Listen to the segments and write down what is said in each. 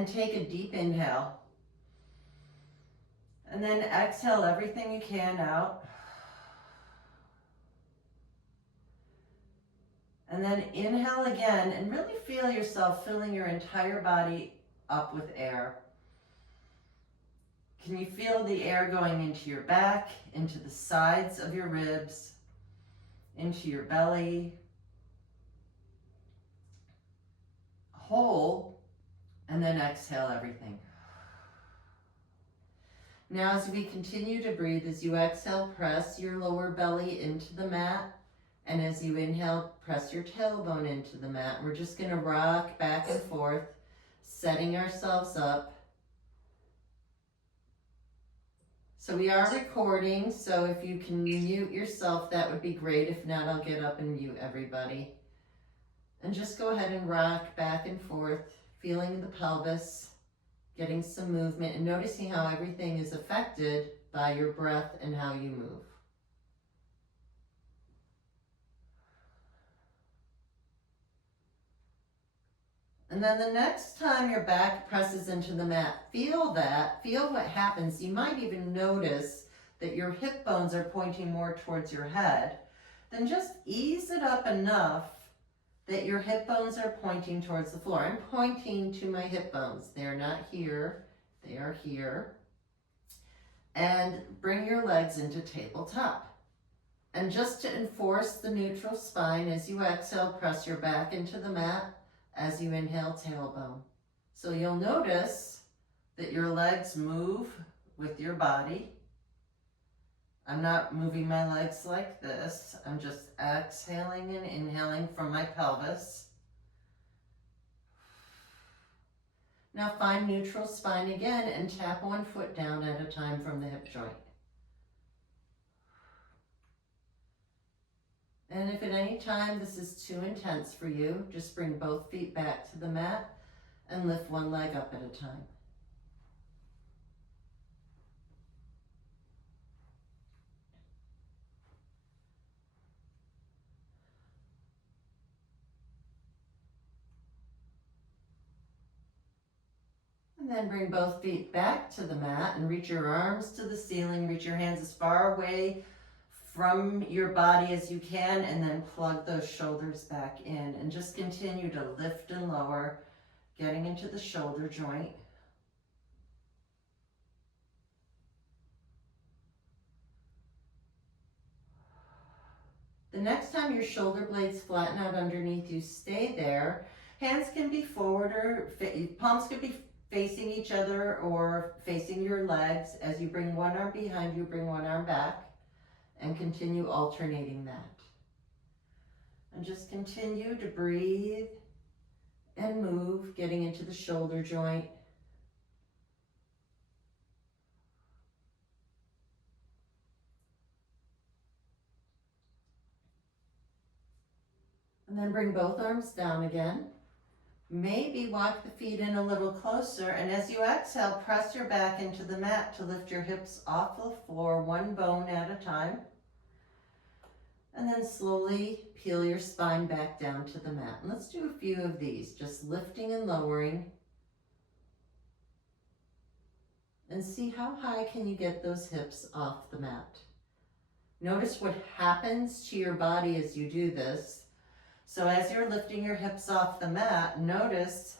and take a deep inhale. And then exhale everything you can out. And then inhale again and really feel yourself filling your entire body up with air. Can you feel the air going into your back, into the sides of your ribs, into your belly? Hold, and then exhale everything. Now as we continue to breathe, as you exhale, press your lower belly into the mat. And as you inhale, press your tailbone into the mat. We're just going to rock back and forth, setting ourselves up. So we are recording, so if you can mute yourself, that would be great. If not, I'll get up and mute everybody. And just go ahead and rock back and forth, feeling the pelvis, getting some movement, and noticing how everything is affected by your breath and how you move. And then the next time your back presses into the mat, feel that, feel what happens. You might even notice that your hip bones are pointing more towards your head. Then just ease it up enough that your hip bones are pointing towards the floor. I'm pointing to my hip bones. They're not here, they are here. And bring your legs into tabletop. And just to enforce the neutral spine, as you exhale, press your back into the mat. As you inhale, tailbone. So you'll notice that your legs move with your body. I'm not moving my legs like this. I'm just exhaling and inhaling from my pelvis. Now find neutral spine again and tap one foot down at a time from the hip joint. And if at any time this is too intense for you, just bring both feet back to the mat and lift one leg up at a time. And then bring both feet back to the mat and reach your arms to the ceiling, reach your hands as far away from your body as you can, and then plug those shoulders back in and just continue to lift and lower, getting into the shoulder joint. The next time your shoulder blades flatten out underneath you, stay there. Hands can be forward or palms could be facing each other or facing your legs. As you bring one arm behind you, bring one arm back. And continue alternating that. And just continue to breathe and move, getting into the shoulder joint. And then bring both arms down again. Maybe walk the feet in a little closer, and as you exhale, press your back into the mat to lift your hips off the floor, one bone at a time. And then slowly peel your spine back down to the mat. And let's do a few of these, just lifting and lowering. And see how high can you get those hips off the mat. Notice what happens to your body as you do this. So as you're lifting your hips off the mat, notice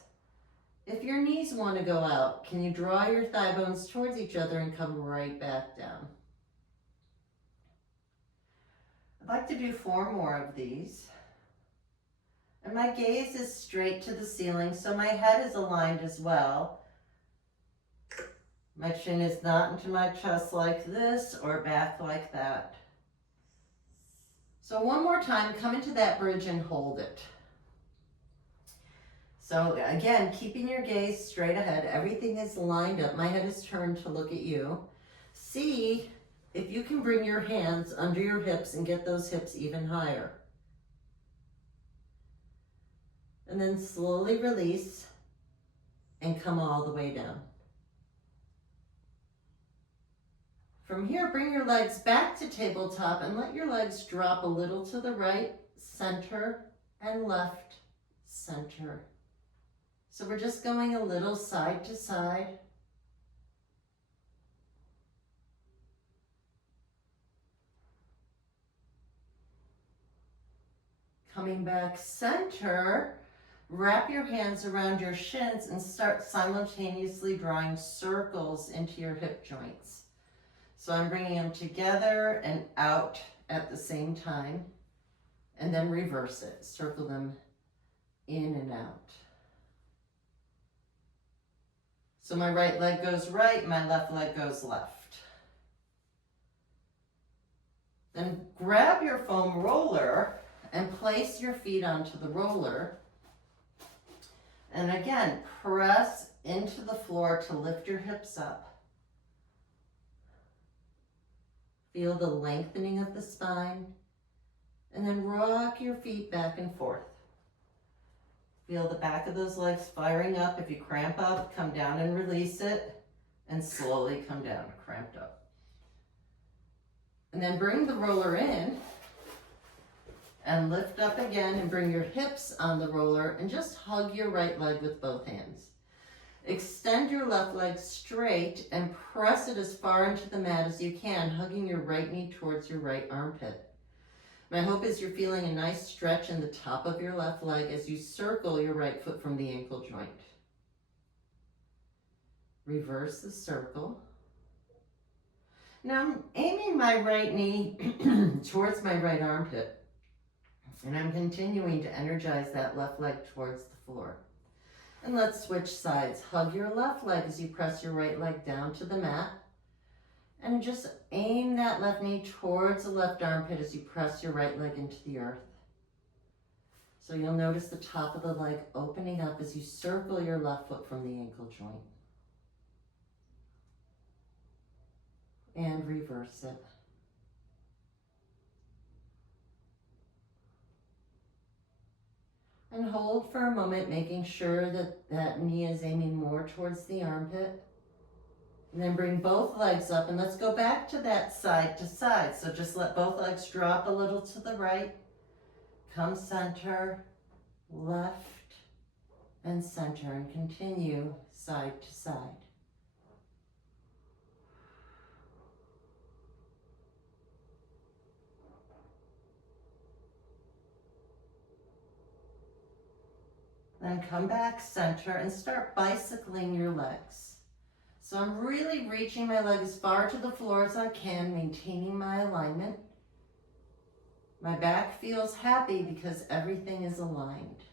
if your knees want to go out, can you draw your thigh bones towards each other and come right back down? I'd like to do 4 more of these. And my gaze is straight to the ceiling, so my head is aligned as well. My chin is not into my chest like this or back like that. So one more time, come into that bridge and hold it. So again, keeping your gaze straight ahead, everything is lined up. My head is turned to look at you. See if you can bring your hands under your hips and get those hips even higher. And then slowly release and come all the way down. From here, bring your legs back to tabletop and let your legs drop a little to the right, center, and left, center, So we're just going a little side to side. Coming back center, wrap your hands around your shins and start simultaneously drawing circles into your hip joints. So I'm bringing them together and out at the same time, and then reverse it. Circle them in and out. So my right leg goes right, my left leg goes left. Then grab your foam roller and place your feet onto the roller. And again, press into the floor to lift your hips up. Feel the lengthening of the spine. And then rock your feet back and forth. Feel the back of those legs firing up. If you cramp up, come down and release it. And slowly come down, cramped up. And then bring the roller in. And lift up again and bring your hips on the roller and just hug your right leg with both hands. Extend your left leg straight and press it as far into the mat as you can, hugging your right knee towards your right armpit. My hope is you're feeling a nice stretch in the top of your left leg as you circle your right foot from the ankle joint. Reverse the circle. Now I'm aiming my right knee towards my right armpit. And I'm continuing to energize that left leg towards the floor. And let's switch sides. Hug your left leg as you press your right leg down to the mat. And just aim that left knee towards the left armpit as you press your right leg into the earth. So you'll notice the top of the leg opening up as you circle your left foot from the ankle joint. And reverse it. And hold for a moment, making sure that that knee is aiming more towards the armpit. And then bring both legs up, and let's go back to that side to side. So just let both legs drop a little to the right. Come center, left, and center, and continue side to side. Then come back center and start bicycling your legs. So I'm really reaching my leg as far to the floor as I can, maintaining my alignment. My back feels happy because everything is aligned.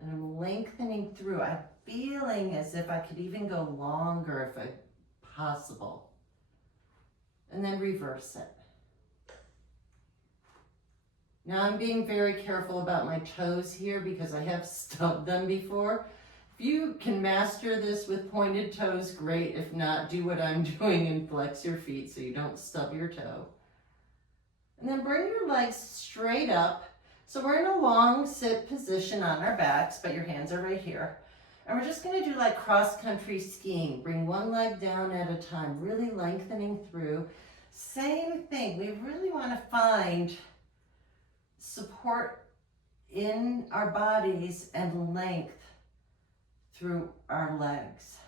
And I'm lengthening through. I'm feeling as if I could even go longer if possible. And then reverse it. Now I'm being very careful about my toes here because I have stubbed them before. If you can master this with pointed toes, great. If not, do what I'm doing and flex your feet so you don't stub your toe. And then bring your legs straight up. So we're in a long sit position on our backs, but your hands are right here. And we're just gonna do like cross-country skiing. Bring one leg down at a time, really lengthening through. Same thing, we really wanna find support in our bodies and length through our legs.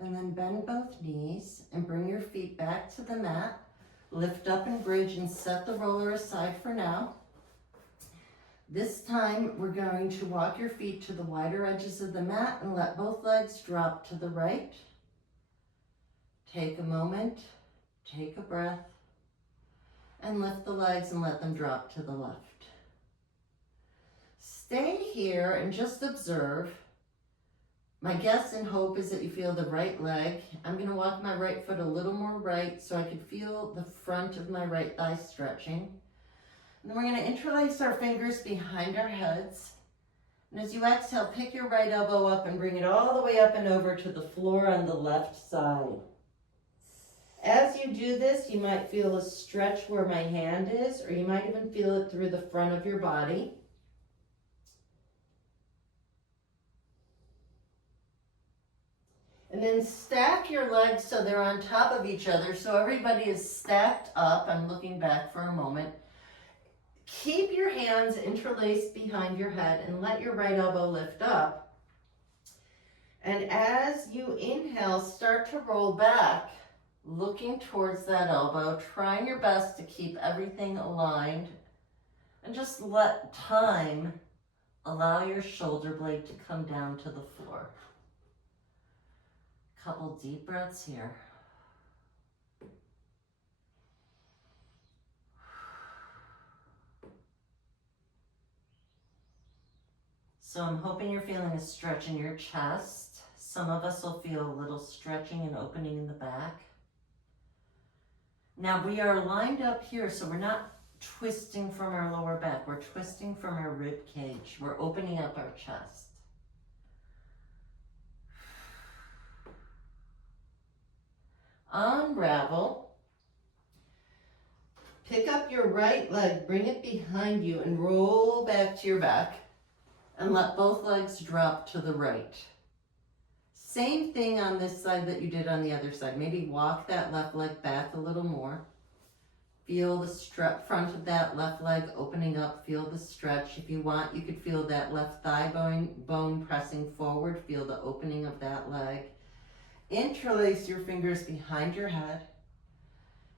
And then bend both knees and bring your feet back to the mat. Lift up and bridge and set the roller aside for now. This time we're going to walk your feet to the wider edges of the mat and let both legs drop to the right. Take a moment, take a breath, and lift the legs and let them drop to the left. Stay here and just observe. My guess and hope is that you feel the right leg. I'm going to walk my right foot a little more right so I can feel the front of my right thigh stretching. And then we're going to interlace our fingers behind our heads. And as you exhale, pick your right elbow up and bring it all the way up and over to the floor on the left side. As you do this, you might feel a stretch where my hand is, or you might even feel it through the front of your body. And And then stack your legs so they're on top of each other, so everybody is stacked up. I'm looking back for a moment. Keep your hands interlaced behind your head and let your right elbow lift up. And as you inhale, start to roll back, looking towards that elbow, trying your best to keep everything aligned, and just let time allow your shoulder blade to come down to the floor. Couple deep breaths here. So I'm hoping you're feeling a stretch in your chest. Some of us will feel a little stretching and opening in the back. Now we are lined up here, so we're not twisting from our lower back. We're twisting from our rib cage. We're opening up our chest. Unravel. Pick up your right leg, bring it behind you, and roll back to your back. And let both legs drop to the right. Same thing on this side that you did on the other side. Maybe walk that left leg back a little more. Feel the front of that left leg opening up. Feel the stretch. If you want, you could feel that left thigh bone pressing forward. Feel the opening of that leg. Interlace your fingers behind your head.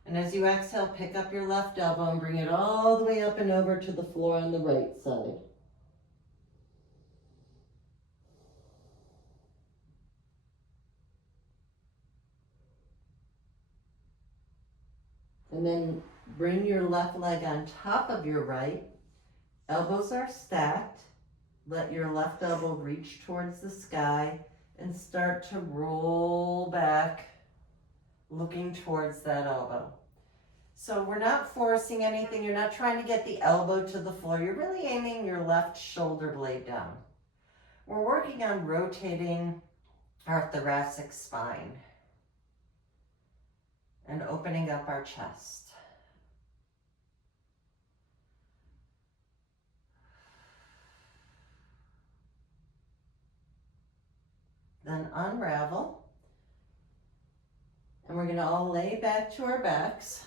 And as you exhale, pick up your left elbow and bring it all the way up and over to the floor on the right side. And then bring your left leg on top of your right. Elbows are stacked. Let your left elbow reach towards the sky and start to roll back, looking towards that elbow. So we're not forcing anything. You're not trying to get the elbow to the floor. You're really aiming your left shoulder blade down. We're working on rotating our thoracic spine and opening up our chest. Then unravel. And we're going to all lay back to our backs.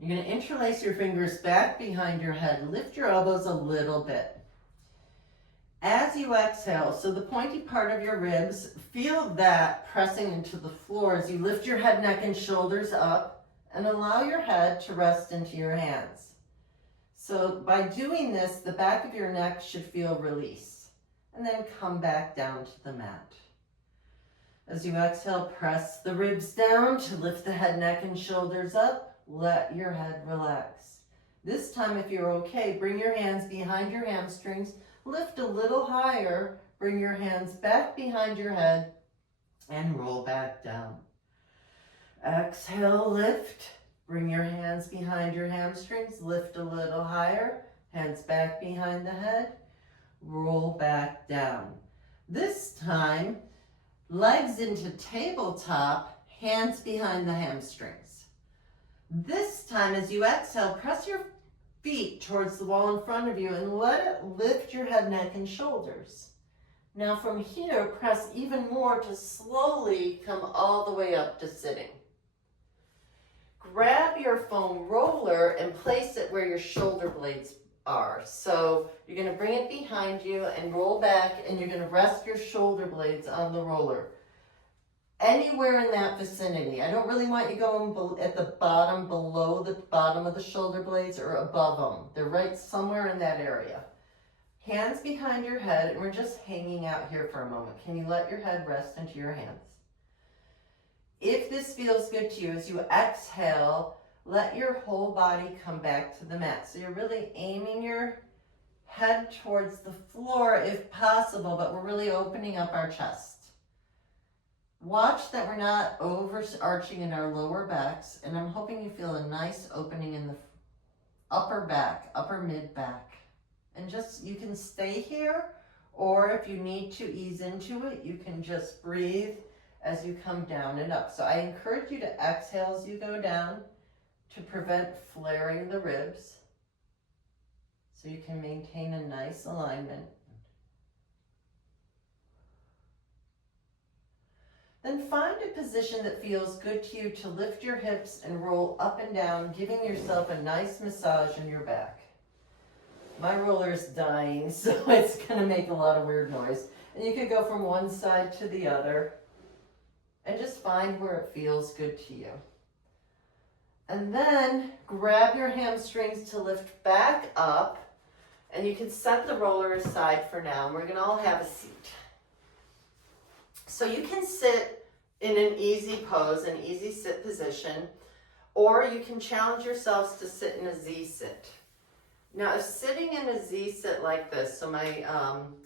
You're going to interlace your fingers back behind your head. Lift your elbows a little bit. As you exhale, so the pointy part of your ribs, feel that pressing into the floor as you lift your head, neck, and shoulders up and allow your head to rest into your hands. So by doing this, the back of your neck should feel release and then come back down to the mat. As you exhale, press the ribs down to lift the head, neck, and shoulders up. Let your head relax. This time, if you're okay, bring your hands behind your hamstrings. Lift a little higher, bring your hands back behind your head, and roll back down. Exhale, lift. Bring your hands behind your hamstrings, lift a little higher, hands back behind the head, roll back down. This time, legs into tabletop, hands behind the hamstrings. This time, as you exhale, press your feet towards the wall in front of you and let it lift your head, neck, and shoulders. Now from here, press even more to slowly come all the way up to sitting. Grab your foam roller and place it where your shoulder blades are. So you're going to bring it behind you and roll back, and you're going to rest your shoulder blades on the roller. Anywhere in that vicinity. I don't really want you going at the bottom, below the bottom of the shoulder blades or above them. They're right somewhere in that area. Hands behind your head, and we're just hanging out here for a moment. Can you let your head rest into your hands? If this feels good to you, as you exhale, let your whole body come back to the mat. So you're really aiming your head towards the floor if possible, but we're really opening up our chest. Watch that we're not overarching in our lower backs, and I'm hoping you feel a nice opening in the upper back, upper mid back. And just, you can stay here, or if you need to ease into it, you can just breathe as you come down and up. So I encourage you to exhale as you go down to prevent flaring the ribs, so you can maintain a nice alignment. Then find a position that feels good to you to lift your hips and roll up and down, giving yourself a nice massage in your back. My roller is dying, so it's gonna make a lot of weird noise. And you could go from one side to the other and just find where it feels good to you. And then grab your hamstrings to lift back up, and you can set the roller aside for now, and we're gonna all have a seat. So you can sit in an easy pose, an easy sit position, or you can challenge yourselves to sit in a Z sit. Now, if sitting in a Z sit like this, so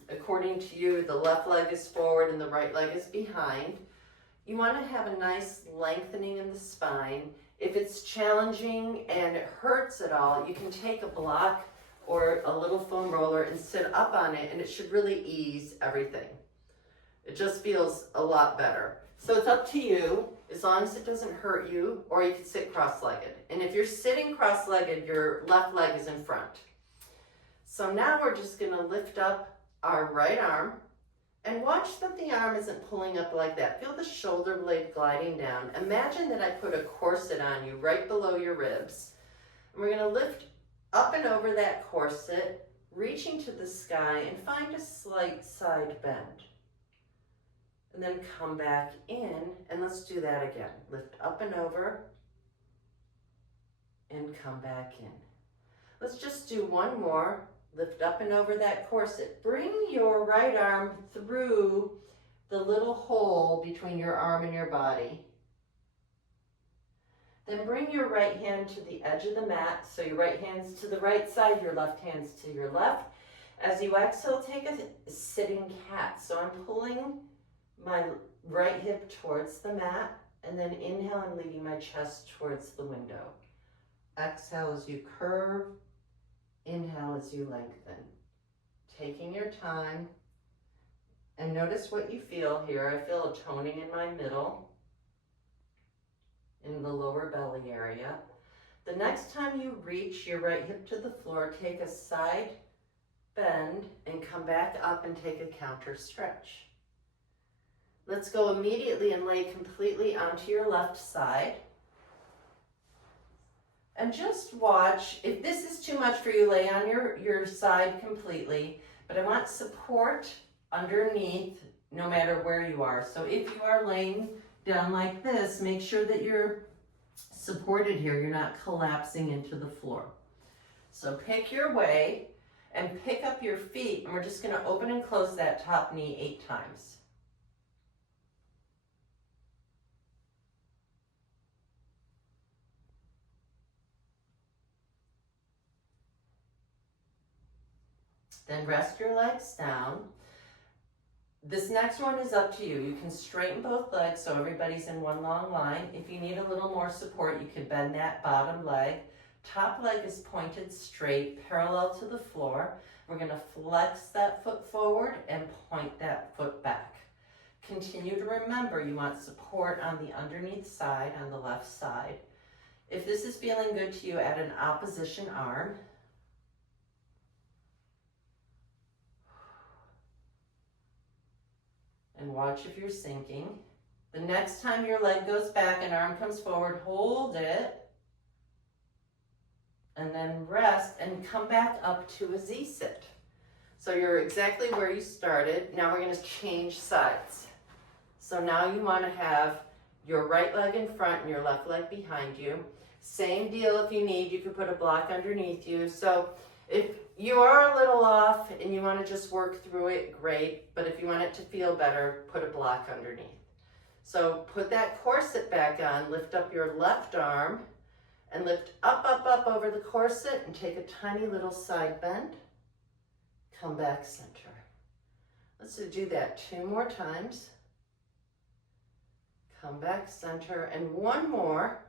according to you, the left leg is forward and the right leg is behind, you want to have a nice lengthening in the spine. If it's challenging and it hurts at all, you can take a block or a little foam roller and sit up on it, and it should really ease everything. It just feels a lot better. So it's up to you, as long as it doesn't hurt you, or you can sit cross-legged. And if you're sitting cross-legged, your left leg is in front. So now we're just gonna lift up our right arm, and watch that the arm isn't pulling up like that. Feel the shoulder blade gliding down. Imagine that I put a corset on you right below your ribs. And we're gonna lift up and over that corset, reaching to the sky, and find a slight side bend. And then come back in, and let's do that again. Lift up and over, and come back in. Let's just do one more. Lift up and over that corset. Bring your right arm through the little hole between your arm and your body. Then bring your right hand to the edge of the mat. So your right hand's to the right side, your left hand's to your left. As you exhale, take a sitting cat. So I'm pulling my right hip towards the mat, and then inhale, I'm leading my chest towards the window. Exhale as you curve, inhale as you lengthen. Taking your time, and notice what you feel here. I feel a toning in my middle, in the lower belly area. The next time you reach your right hip to the floor, take a side bend and come back up and take a counter stretch. Let's go immediately and lay completely onto your left side. And just watch, if this is too much for you, lay on your side completely, but I want support underneath no matter where you are. So if you are laying down like this, make sure that you're supported here. You're not collapsing into the floor. So pick your way and pick up your feet, and we're just gonna open and close that top knee 8 times. Then rest your legs down. This next one is up to you. You can straighten both legs so everybody's in one long line. If you need a little more support, you can bend that bottom leg. Top leg is pointed straight, parallel to the floor. We're gonna flex that foot forward and point that foot back. Continue to remember you want support on the underneath side, on the left side. If this is feeling good to you, add an opposition arm. And watch if you're sinking. The next time your leg goes back and arm comes forward, hold it. And then rest and come back up to a Z sit. So you're exactly where you started. Now we're gonna change sides. So now you wanna have your right leg in front and your left leg behind you. Same deal if you need, you can put a block underneath you. So if you are a little off and you want to just work through it, great. But if you want it to feel better, put a block underneath. So put that corset back on, lift up your left arm and lift up, up, up over the corset and take a tiny little side bend. Come back center. Let's do that 2 more times. Come back center, and one more.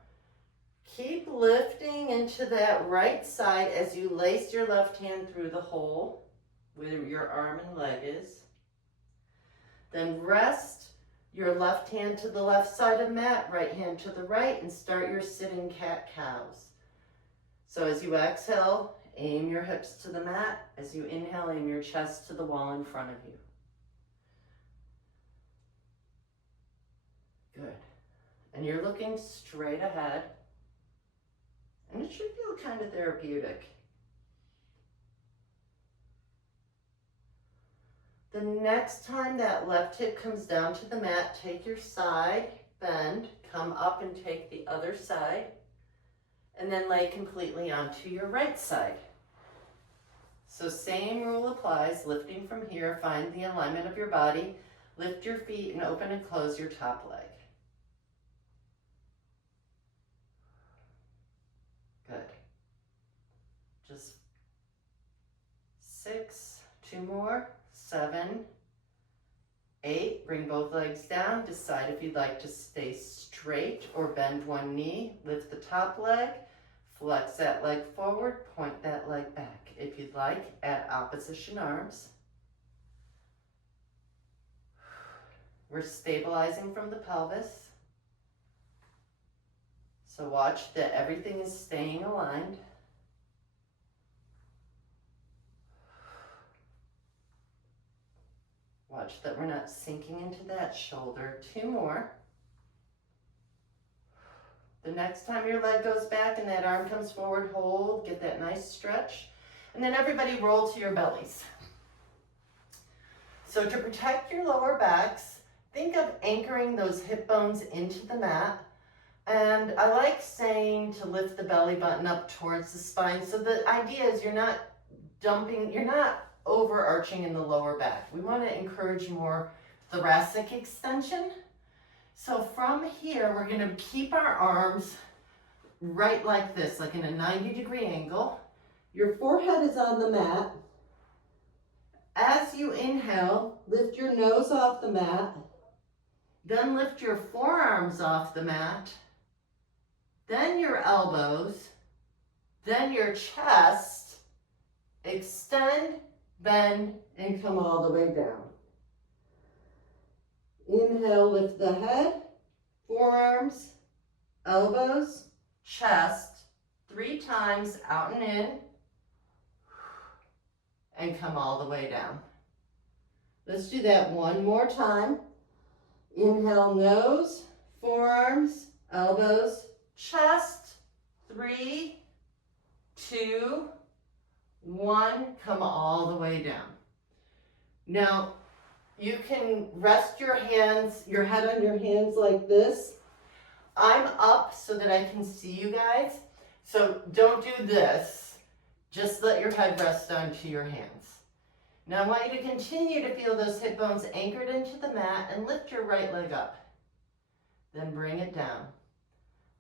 Keep lifting into that right side as you lace your left hand through the hole where your arm and leg is. Then rest your left hand to the left side of the mat, right hand to the right, and start your sitting cat-cows. So as you exhale, aim your hips to the mat. As you inhale, aim your chest to the wall in front of you. And you're looking straight ahead. And it should feel kind of therapeutic. The next time that left hip comes down to the mat, take your side, bend, come up and take the other side, and then lay completely onto your right side. So same rule applies, lifting from here, find the alignment of your body, lift your feet and open and close your top leg. Good. Just 6, 2 more, 7, 8, bring both legs down, decide if you'd like to stay straight or bend one knee, lift the top leg, flex that leg forward, point that leg back. If you'd like, add opposition arms. We're stabilizing from the pelvis. So watch that everything is staying aligned. Watch that we're not sinking into that shoulder. 2 more. The next time your leg goes back and that arm comes forward, hold, get that nice stretch. And then everybody roll to your bellies. So to protect your lower backs, think of anchoring those hip bones into the mat. And I like saying to lift the belly button up towards the spine. So the idea is you're not overarching in the lower back. We want to encourage more thoracic extension. So from here, we're going to keep our arms right like this, like in a 90-degree angle. Your forehead is on the mat. As you inhale, lift your nose off the mat. Then lift your forearms off the mat. Then your elbows. Then your chest. Extend, bend, and come all the way down. Inhale, lift the head, forearms, elbows, chest, 3 times, out and in, and come all the way down. Let's do that one more time. Inhale, nose, forearms, elbows, chest, 3, 2, 1, come all the way down. Now, you can rest your hands, your head on your hands like this. I'm up so that I can see you guys. So don't do this. Just let your head rest onto your hands. Now I want you to continue to feel those hip bones anchored into the mat and lift your right leg up. Then bring it down.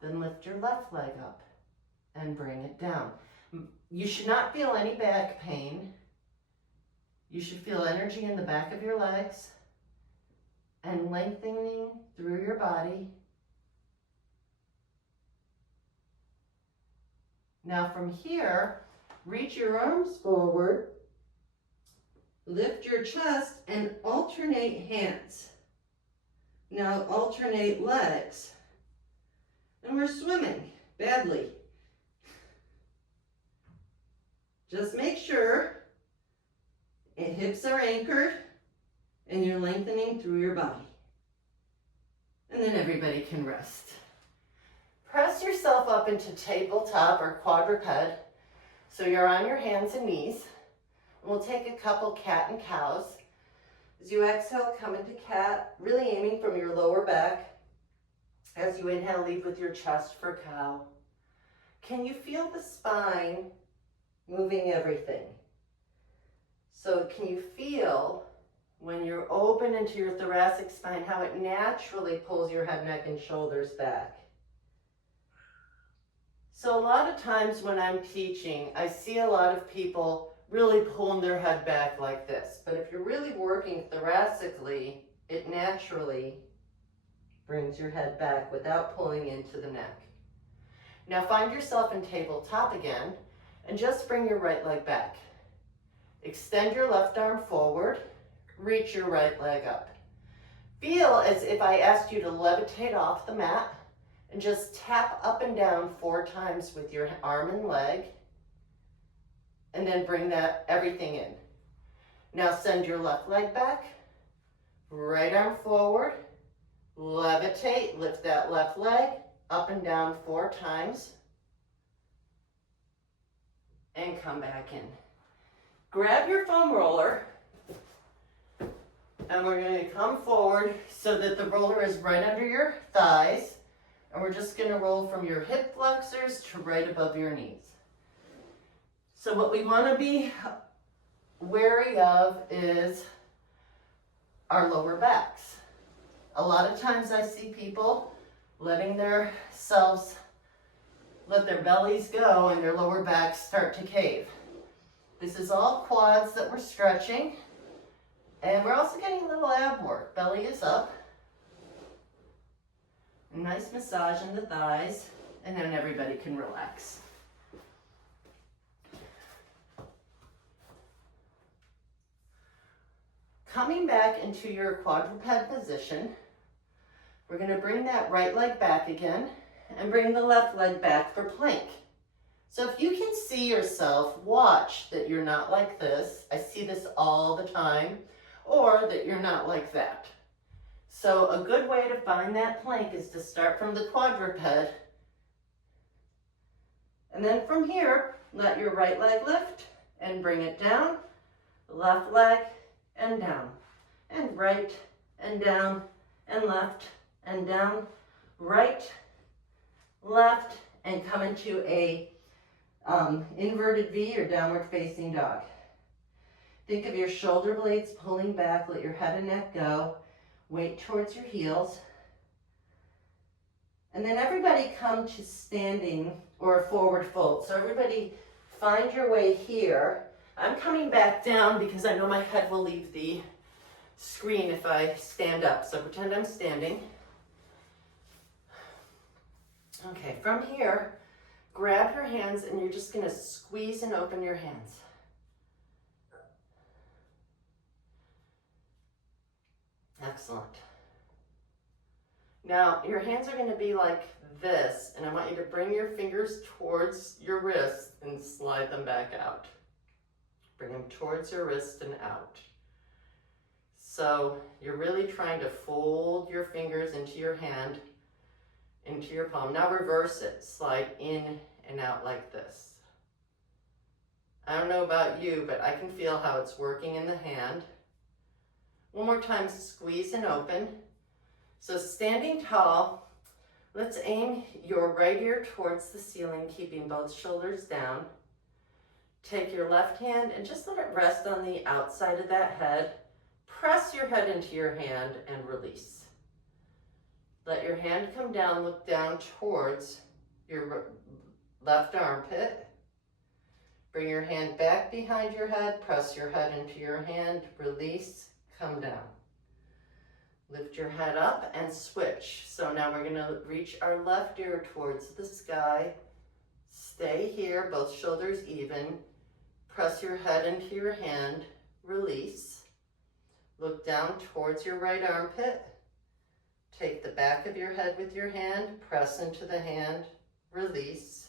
Then lift your left leg up and bring it down. You should not feel any back pain. You should feel energy in the back of your legs and lengthening through your body. Now from here, reach your arms forward, lift your chest, and alternate hands. Now alternate legs. And we're swimming badly. Just make sure hips are anchored and you're lengthening through your body. And then everybody can rest. Press yourself up into tabletop or quadruped. So you're on your hands and knees. And we'll take a couple cat and cows. As you exhale, come into cat, really aiming from your lower back. As you inhale, lead with your chest for cow. Can you feel the spine moving everything? So can you feel when you're open into your thoracic spine how it naturally pulls your head, neck, and shoulders back? So a lot of times when I'm teaching, I see a lot of people really pulling their head back like this. But if you're really working thoracically, it naturally brings your head back without pulling into the neck. Now find yourself in tabletop again and just bring your right leg back. Extend your left arm forward, reach your right leg up. Feel as if I asked you to levitate off the mat and just tap up and down 4 times with your arm and leg, and then bring that everything in. Now send your left leg back, right arm forward, Levitate, lift that left leg up and down 4 times. And come back in. Grab your foam roller, and we're going to come forward so that the roller is right under your thighs, and we're just going to roll from your hip flexors to right above your knees. So what we want to be wary of is our lower backs. A lot of times I see people letting let their bellies go and their lower backs start to cave. This is all quads that we're stretching, and we're also getting a little ab work. Belly is up. A nice massage in the thighs, and then everybody can relax. Coming back into your quadruped position, we're going to bring that right leg back again and bring the left leg back for plank. So if you can see yourself, watch that you're not like this. I see this all the time, or that you're not like that. So a good way to find that plank is to start from the quadruped, and then from here, let your right leg lift and bring it down, left leg and down, and right and down, and left and down, right, left, and come into a inverted V or downward facing dog. Think of your shoulder blades pulling back, let your head and neck go, weight towards your heels. And then everybody come to standing or a forward fold. So everybody find your way here. I'm coming back down because I know my head will leave the screen if I stand up. So pretend I'm standing. Okay, from here, grab your hands and you're just going to squeeze and open your hands. Excellent. Now, your hands are going to be like this, and I want you to bring your fingers towards your wrist and slide them back out. Bring them towards your wrist and out. So you're really trying to fold your fingers into your hand, into your palm. Now reverse it. Slide in and out like this. I don't know about you, but I can feel how it's working in the hand. One more time, squeeze and open. So standing tall, let's aim your right ear towards the ceiling, keeping both shoulders down. Take your left hand and just let it rest on the outside of that head. Press your head into your hand and release. Let your hand come down, look down towards your left armpit. Bring your hand back behind your head, press your head into your hand, release, come down. Lift your head up and switch. So now we're gonna reach our left ear towards the sky. Stay here, both shoulders even. Press your head into your hand, release. Look down towards your right armpit. Take the back of your head with your hand, press into the hand, release.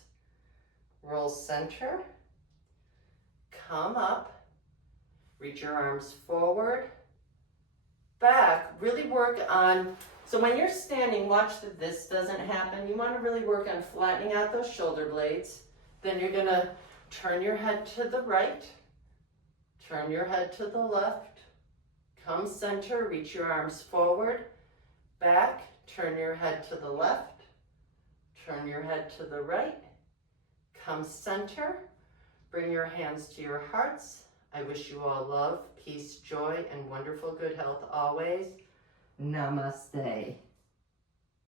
Roll center. Come up. Reach your arms forward. Back, really work on, so when you're standing, watch that this doesn't happen. You want to really work on flattening out those shoulder blades. Then you're going to turn your head to the right, turn your head to the left, come center, reach your arms forward, back, turn your head to the left, turn your head to the right, come center, bring your hands to your hearts. I wish you all love, peace, joy, and wonderful good health always. Namaste.